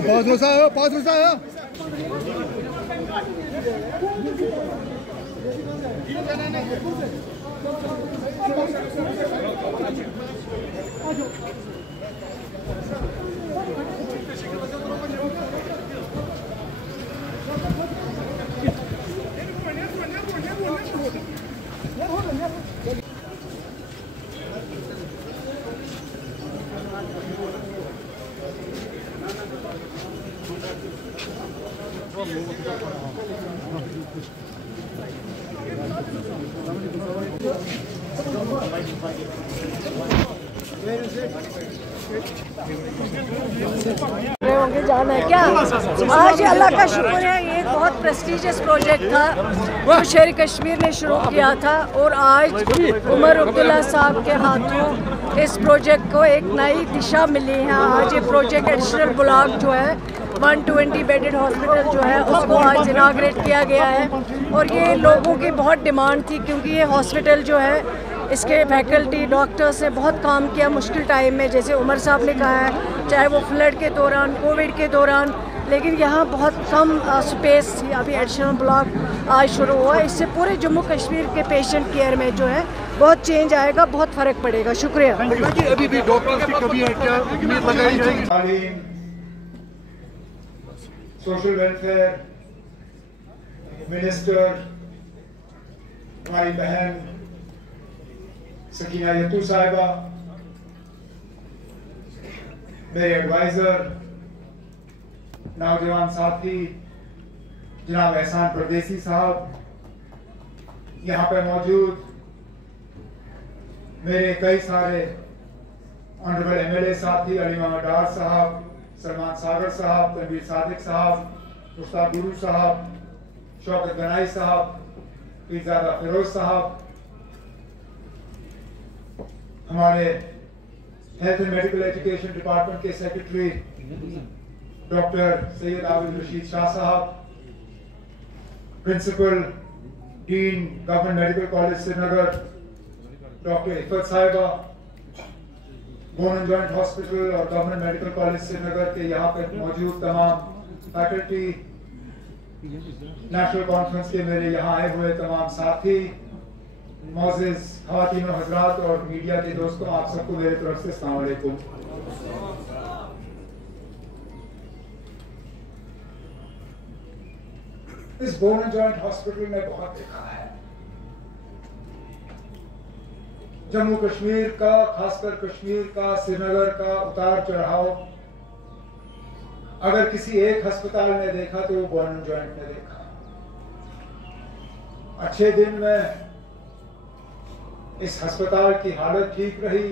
पाँच रोसा आया। होंगे जाना है क्या? आज अल्लाह का शुक्र है, ये बहुत प्रेस्टीजियस प्रोजेक्ट था जो शेर कश्मीर ने शुरू किया था और आज उमर अब्दुल्ला साहब के हाथों इस प्रोजेक्ट को एक नई दिशा मिली है। आज ये प्रोजेक्ट एडिशनल ब्लॉक जो है 120 बेडेड हॉस्पिटल जो है उसको आज इनाग्रेट किया गया है और ये लोगों की बहुत डिमांड थी क्योंकि ये हॉस्पिटल जो है इसके फैकल्टी डॉक्टर्स ने बहुत काम किया मुश्किल टाइम में, जैसे उमर साहब ने कहा है, चाहे वो फ्लड के दौरान, कोविड के दौरान, लेकिन यहाँ बहुत कम स्पेस थी। अभी एडिशनल ब्लॉक आज शुरू हुआ, इससे पूरे जम्मू कश्मीर के पेशेंट केयर में जो है बहुत चेंज आएगा, बहुत फ़र्क पड़ेगा। शुक्रिया। अभी भी डॉक्टर्स की कमी है, क्या उम्मीद लगाई जाएगी? सोशल वेलफेयर मिनिस्टर हमारी बहन सकीना यतू साहिबा, मेरे एडवाइजर नौजवान साथी जनाब एहसान परदेसी साहब, यहाँ पे मौजूद मेरे कई सारे ऑनरेबल एमएलए साथी अली मोहम्मद डार साहब, सलमान सागर साहब, तनवीर सादिक साहब, मुश्ताक गुरु साहब, शौकत गनाई साहब, पीरजादा फिरोज साहब, हमारे health and medical education department के secretary doctor Syed Abid Rashid Shah sahab, principal dean government medical college Srinagar doctor Iffat sahiba, bone and joint hospital और गवर्नमेंट मेडिकल कॉलेज श्रीनगर के यहाँ पे मौजूद तमाम फैकल्टी, नेशनल कॉन्फ्रेंस के मेरे यहाँ आए हुए तमाम साथी, मोअज़्ज़िज़ ख़वातीन और हज़रात और मीडिया के दोस्तों, आप सबको मेरी तरफ से अस्सलाम वालेकुम। इस बोन एंड जॉइंट हॉस्पिटल में बहुत देखा है, जम्मू कश्मीर का, खासकर कश्मीर का, श्रीनगर का उतार चढ़ाव अगर किसी एक अस्पताल ने देखा तो वो बोन एंड जॉइंट ने देखा। अच्छे दिन में इस अस्पताल की हालत ठीक रही,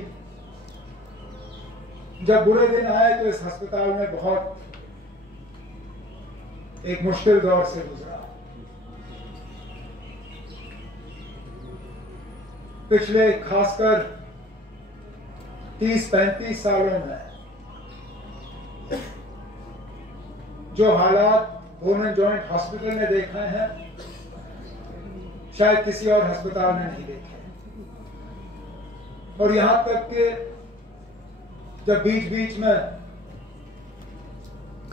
जब बुरे दिन आए तो इस अस्पताल में बहुत एक मुश्किल दौर से गुजरा। पिछले खासकर 30-35 सालों में जो हालात बोन एंड जॉइंट हॉस्पिटल ने देखे हैं शायद किसी और अस्पताल ने नहीं देखे। और यहां तक कि जब बीच बीच में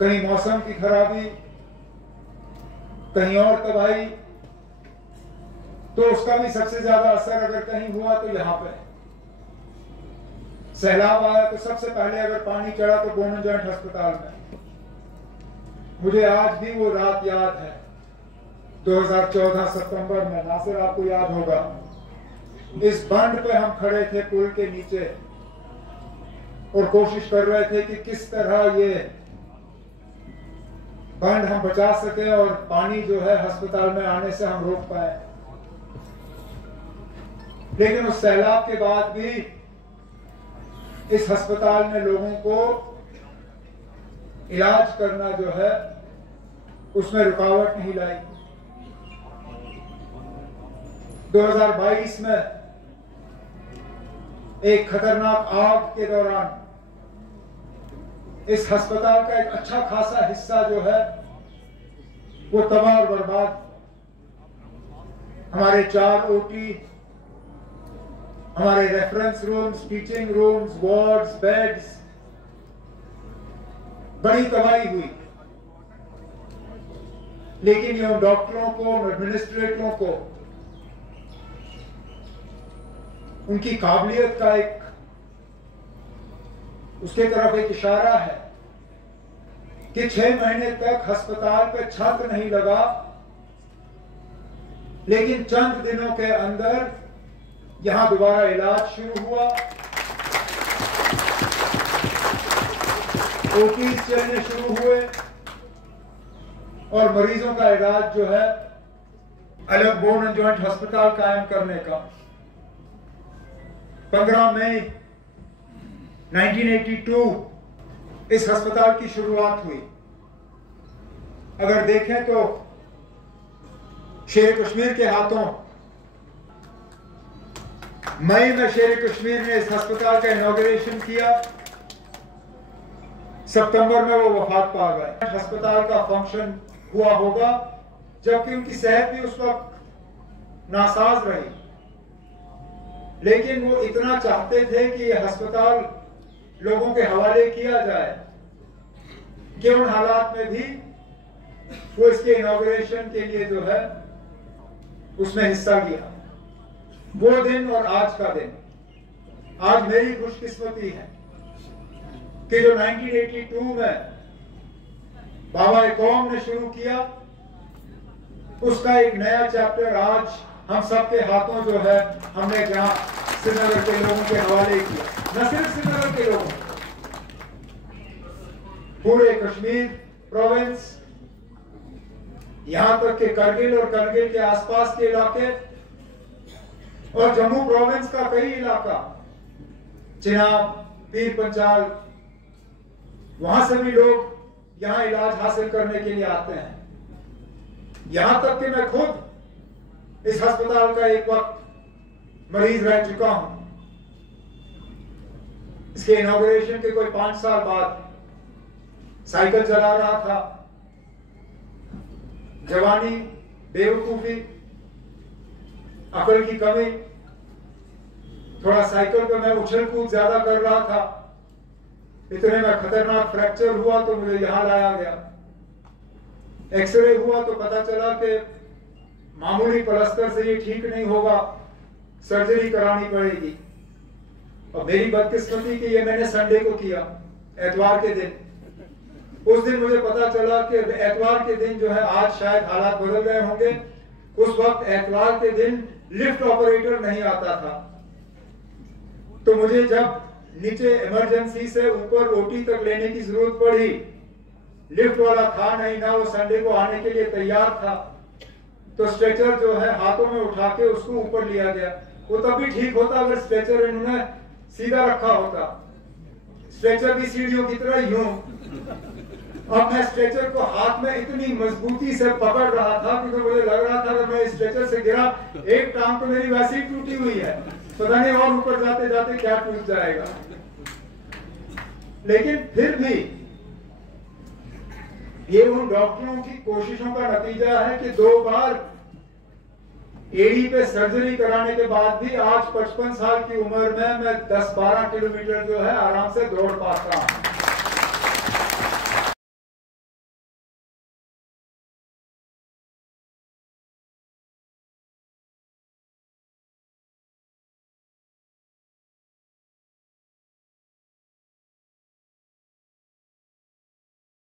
कहीं मौसम की खराबी, कहीं और तबाही, तो उसका भी सबसे ज्यादा असर अगर कहीं हुआ तो यहाँ पे सैलाब आया तो सबसे पहले अगर पानी चढ़ा तो बोन एंड जॉइंट अस्पताल में। मुझे आज भी वो रात याद है, 2014 सितंबर में, नासिर आपको याद होगा, इस बंड पे हम खड़े थे पुल के नीचे और कोशिश कर रहे थे कि किस तरह ये बंड हम बचा सके और पानी जो है अस्पताल में आने से हम रोक पाए। लेकिन उस सैलाब के बाद भी इस अस्पताल में लोगों को इलाज करना जो है उसमें रुकावट नहीं लाई। 2022 में एक खतरनाक आग के दौरान इस अस्पताल का एक अच्छा खासा हिस्सा जो है वो तबाह और बर्बाद। हमारे 4 ओटी, हमारे reference rooms, teaching rooms, wards, beds, बड़ी तबाही हुई, लेकिन ये डॉक्टरों को, एडमिनिस्ट्रेटरों को उनकी काबिलियत का एक उसके तरफ एक इशारा है कि 6 महीने तक अस्पताल पे छत नहीं लगा, लेकिन चंद दिनों के अंदर यहां दोबारा इलाज शुरू हुआ, ओपीज चलने शुरू हुए और मरीजों का इलाज जो है अलग बोन एंड जॉइंट अस्पताल कायम करने का 15 मई 1982 इस अस्पताल की शुरुआत हुई। अगर देखें तो शेर कश्मीर के हाथों मई में शेर कश्मीर ने इस अस्पताल का इनॉग्रेशन किया, सितंबर में वो वफात पा गए। अस्पताल का फंक्शन हुआ होगा जबकि उनकी सेहत भी उस वक्त नासाज रही, लेकिन वो इतना चाहते थे कि यह अस्पताल लोगों के हवाले किया जाए कि उन हालात में भी वो इसके इनॉग्रेशन के लिए जो है उसमें हिस्सा लिया। वो दिन और आज का दिन, आज मेरी खुशकिस्मती है कि जो 1982 में बाबा कौम ने शुरू किया उसका एक नया चैप्टर आज हम सबके हाथों जो है हमने जहां श्रीनगर के लोगों के हवाले किया। न सिर्फ श्रीनगर के लोगों, पूरे कश्मीर प्रोविंस, यहां तक कि करगिल और करगिल के आसपास के इलाके और जम्मू प्रोविंस का कई इलाका, चिनाब, पीर पंचाल, वहां से भी लोग यहां इलाज हासिल करने के लिए आते हैं। यहां तक कि मैं खुद इस अस्पताल का एक वक्त मरीज रह चुका हूं। इसके इनॉग्रेशन के कोई 5 साल बाद साइकिल चला रहा था, जवानी, बेवकूफी, अकल की कमी, थोड़ा साइकिल पे मैं उछल कूद ज्यादा कर रहा था, इतने में खतरनाक फ्रैक्चर हुआ तो मुझे यहां लाया गया। एक्सरे हुआ तो पता चला कि मामूली प्लास्टर से ये ठीक नहीं होगा, सर्जरी करानी पड़ेगी। और मेरी बदकिस्मती कि ये मैंने संडे को किया, एतवार के दिन। उस दिन मुझे पता चला कि एतवार के दिन जो है, आज शायद हालात बदल गए होंगे, उस वक्त एतवार के दिन लिफ्ट ऑपरेटर नहीं आता था। तो मुझे जब नीचे इमरजेंसी से ऊपर ओटी तक लेने की जरूरत पड़ी, लिफ्ट वाला था नहीं, ना वो संडे को आने के लिए तैयार था, तो स्ट्रेचर जो है हाथों में उठा के उसको ऊपर लिया गया। वो तब भी ठीक होता अगर स्ट्रेचर इन्होंने सीधा रखा होता, स्ट्रेचर की सीढ़ियों की तरह यूं। अब मैं स्ट्रेचर को हाथ में इतनी मजबूती से पकड़ रहा था कि मुझे लग रहा था कि मैं स्ट्रेचर से गिरा, एक टांग तो मेरी वैसे ही टूटी हुई है, पता नहीं और ऊपर जाते जाते क्या टूट जाएगा। लेकिन फिर भी ये उन डॉक्टरों की कोशिशों का नतीजा है कि 2 बार एडी पे सर्जरी कराने के बाद भी आज 55 साल की उम्र में मैं 10-12 किलोमीटर जो है आराम से दौड़ पाता हूं।